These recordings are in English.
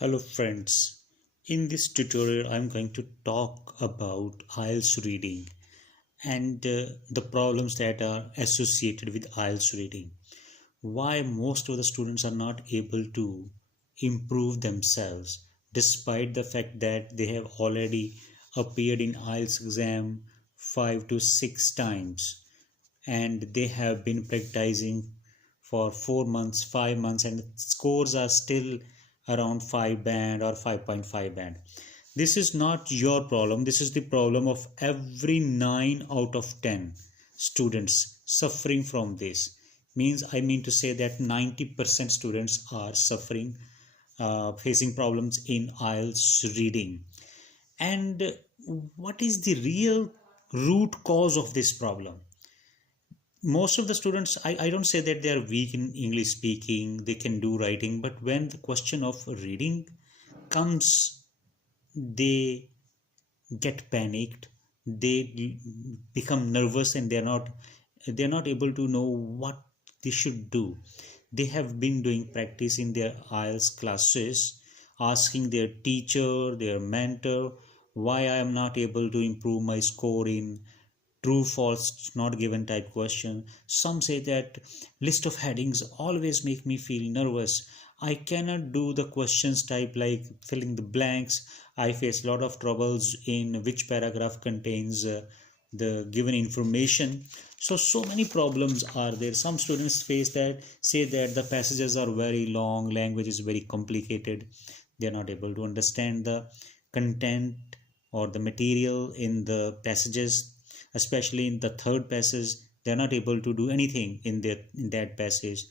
Hello friends, in this tutorial I'm going to talk about IELTS reading and the problems that are associated with IELTS reading. Why most of the students are not able to improve themselves despite the fact that they have already appeared in IELTS exam 5 to 6 times and they have been practicing for 4 months 5 months and scores are still around 5 band or 5.5 band. This is not your problem, this is the problem of every 9 out of 10 students suffering from this. Means I mean to say that 90% students are suffering, facing problems in IELTS reading. And what is the real root cause of this problem? Most of the students, I don't say that they are weak in English speaking, they can do writing, but when the question of reading comes, they get panicked, they become nervous, and they're not able to know what they should do. They have been doing practice in their IELTS classes, asking their teacher, their mentor, why I am not able to improve my score in true false not given type question. Some say that list of headings always make me feel nervous. I cannot do the questions type like filling the blanks. I face a lot of troubles in which paragraph contains the given information. So many problems are there. Some students face that, say that the passages are very long, language is very complicated, they are not able to understand the content or the material in the passages, especially in the third passage. They are not able to do anything in that passage.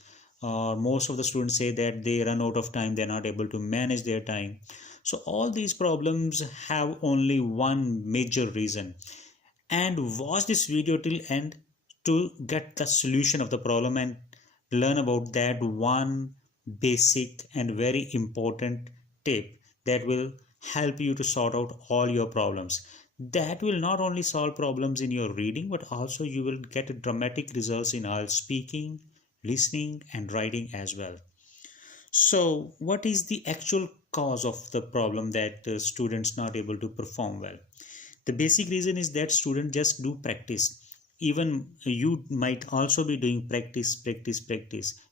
Most of the students say that they run out of time, they are not able to manage their time. So all these problems have only one major reason, and watch this video till end to get the solution of the problem and learn about that one basic and very important tip that will help you to sort out all your problems. That will not only solve problems in your reading, but also you will get dramatic results in all speaking, listening, and writing as well. So what is the actual cause of the problem that students not able to perform well? The basic reason is that students just do practice. Even you might also be doing practice.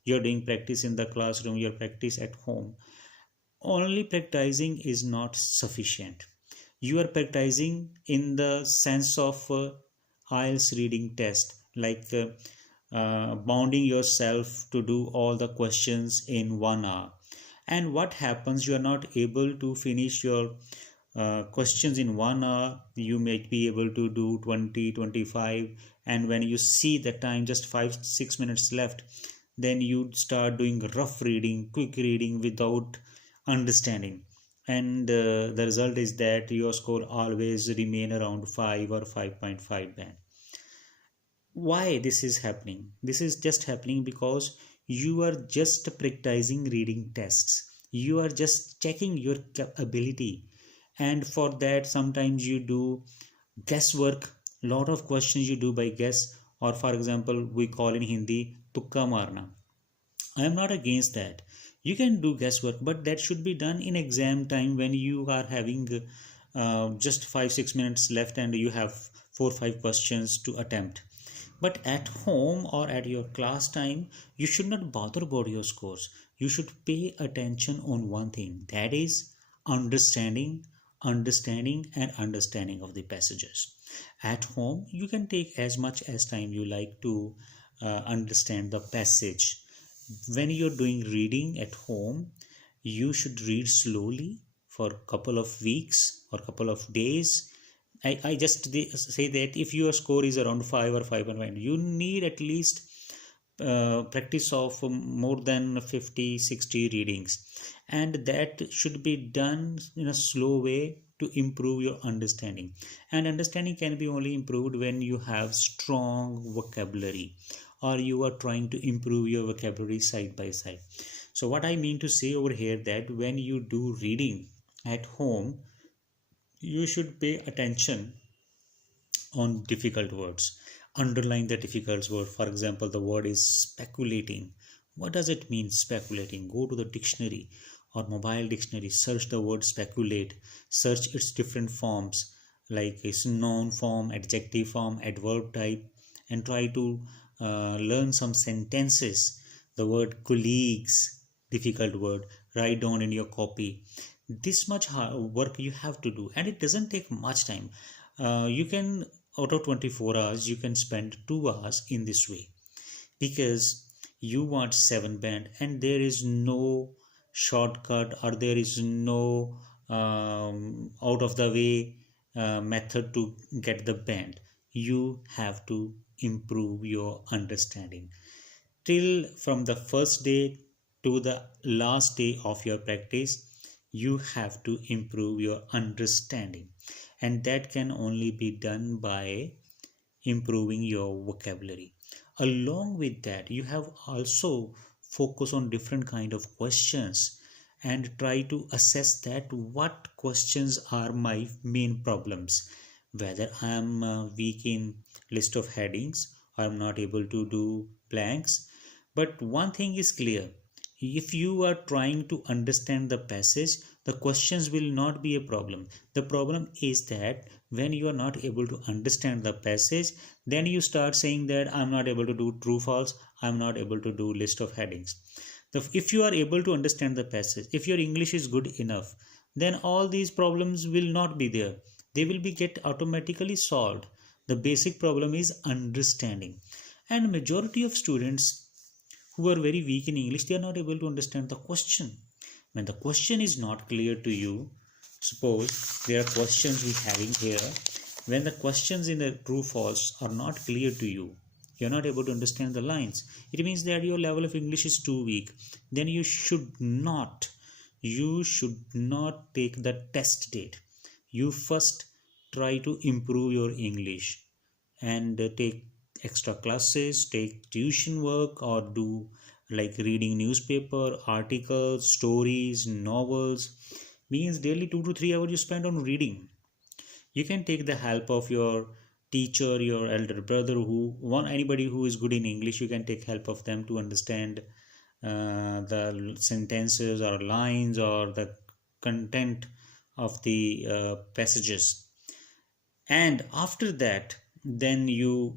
You're doing practice in the classroom, you're practice at home. Only practicing is not sufficient. You are practicing in the sense of IELTS reading test, like bounding yourself to do all the questions in 1 hour. And what happens, you are not able to finish your questions in 1 hour. You may be able to do 20 25, and when you see the time just 5 6 minutes left, then you start doing rough reading, quick reading without understanding, and the result is that your score always remain around 5 or 5.5 band. Why this is happening? This is just happening because you are just practicing reading tests, you are just checking your ability, and for that sometimes you do guesswork. Lot of questions you do by guess, or for example we call in Hindi tukka marna. I am not against that. You can do guesswork, but that should be done in exam time when you are having just 5 6 minutes left and you have 4 5 questions to attempt. But at home or at your class time, you should not bother about your scores. You should pay attention on one thing, that is understanding, and understanding of the passages. At home, you can take as much as time you like to understand the passage. When you're doing reading at home, you should read slowly for a couple of weeks or couple of days. I just say that if your score is around 5 or 5.1, you need at least practice of more than 50 60 readings, and that should be done in a slow way to improve your understanding. And understanding can be only improved when you have strong vocabulary, or you are trying to improve your vocabulary side by side. So what I mean to say over here, that when you do reading at home, you should pay attention on difficult words, underline the difficult word. For example, the word is speculating. What does it mean speculating? Go to the dictionary, or mobile dictionary, search the word speculate, search its different forms like its noun form, adjective form, adverb type, and try to learn some sentences. The word colleagues, difficult word, write down in your copy. This much work you have to do, and it doesn't take much time. You can, out of 24 hours, you can spend 2 hours in this way, because you want 7 band and there is no shortcut, or there is no out of the way method to get the band. You have to improve your understanding till from the first day to the last day of your practice. You have to improve your understanding, and that can only be done by improving your vocabulary. Along with that, you have also focus on different kind of questions and try to assess that what questions are my main problems, whether I am weak in list of headings, I am not able to do blanks. But one thing is clear: if you are trying to understand the passage, the questions will not be a problem. The problem is that when you are not able to understand the passage, then you start saying that I'm not able to do true false, I'm not able to do list of headings. If you are able to understand the passage, if your English is good enough, then all these problems will not be there. They will be get automatically solved. The basic problem is understanding. And majority of students who are very weak in English, they are not able to understand the question. When the question is not clear to you, suppose there are questions we having here. When the questions in the true false are not clear to you, you're not able to understand the lines, it means that your level of English is too weak. Then you should not take the test date. You first try to improve your English and take extra classes, take tuition work, or do like reading newspaper articles, stories, novels. Means daily 2 to 3 hours you spend on reading. You can take the help of your teacher, your elder brother, who one anybody who is good in English. You can take help of them to understand the sentences or lines or the content of the passages. And after that, then you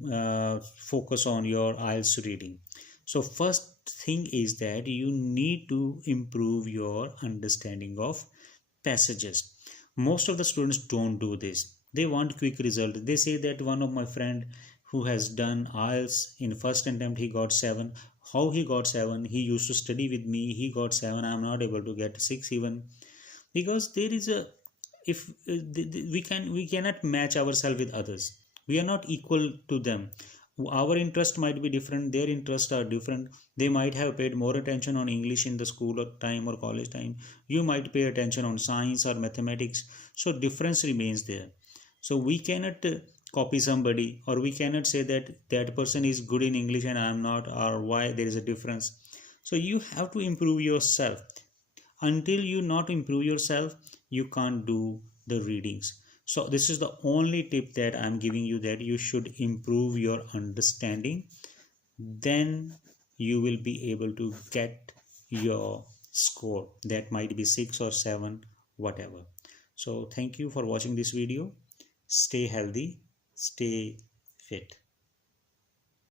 focus on your IELTS reading. So first thing is that you need to improve your understanding of passages. Most of the students don't do this. They want quick result. They say that one of my friend who has done IELTS in first attempt, he got 7. How he got 7? He used to study with me, he got 7. I am not able to get 6 even. Because there is a, if we cannot match ourselves with others. We are not equal to them. Our interest might be different, their interests are different. They might have paid more attention on English in the school or time or college time. You might pay attention on science or mathematics. So difference remains there. So we cannot copy somebody, or we cannot say that that person is good in English and I am not, or why there is a difference. So you have to improve yourself. Until you not improve yourself, you can't do the readings. So this is the only tip that I'm giving you, that you should improve your understanding. Then you will be able to get your score. That might be 6 or 7, whatever. So thank you for watching this video. Stay healthy, stay fit.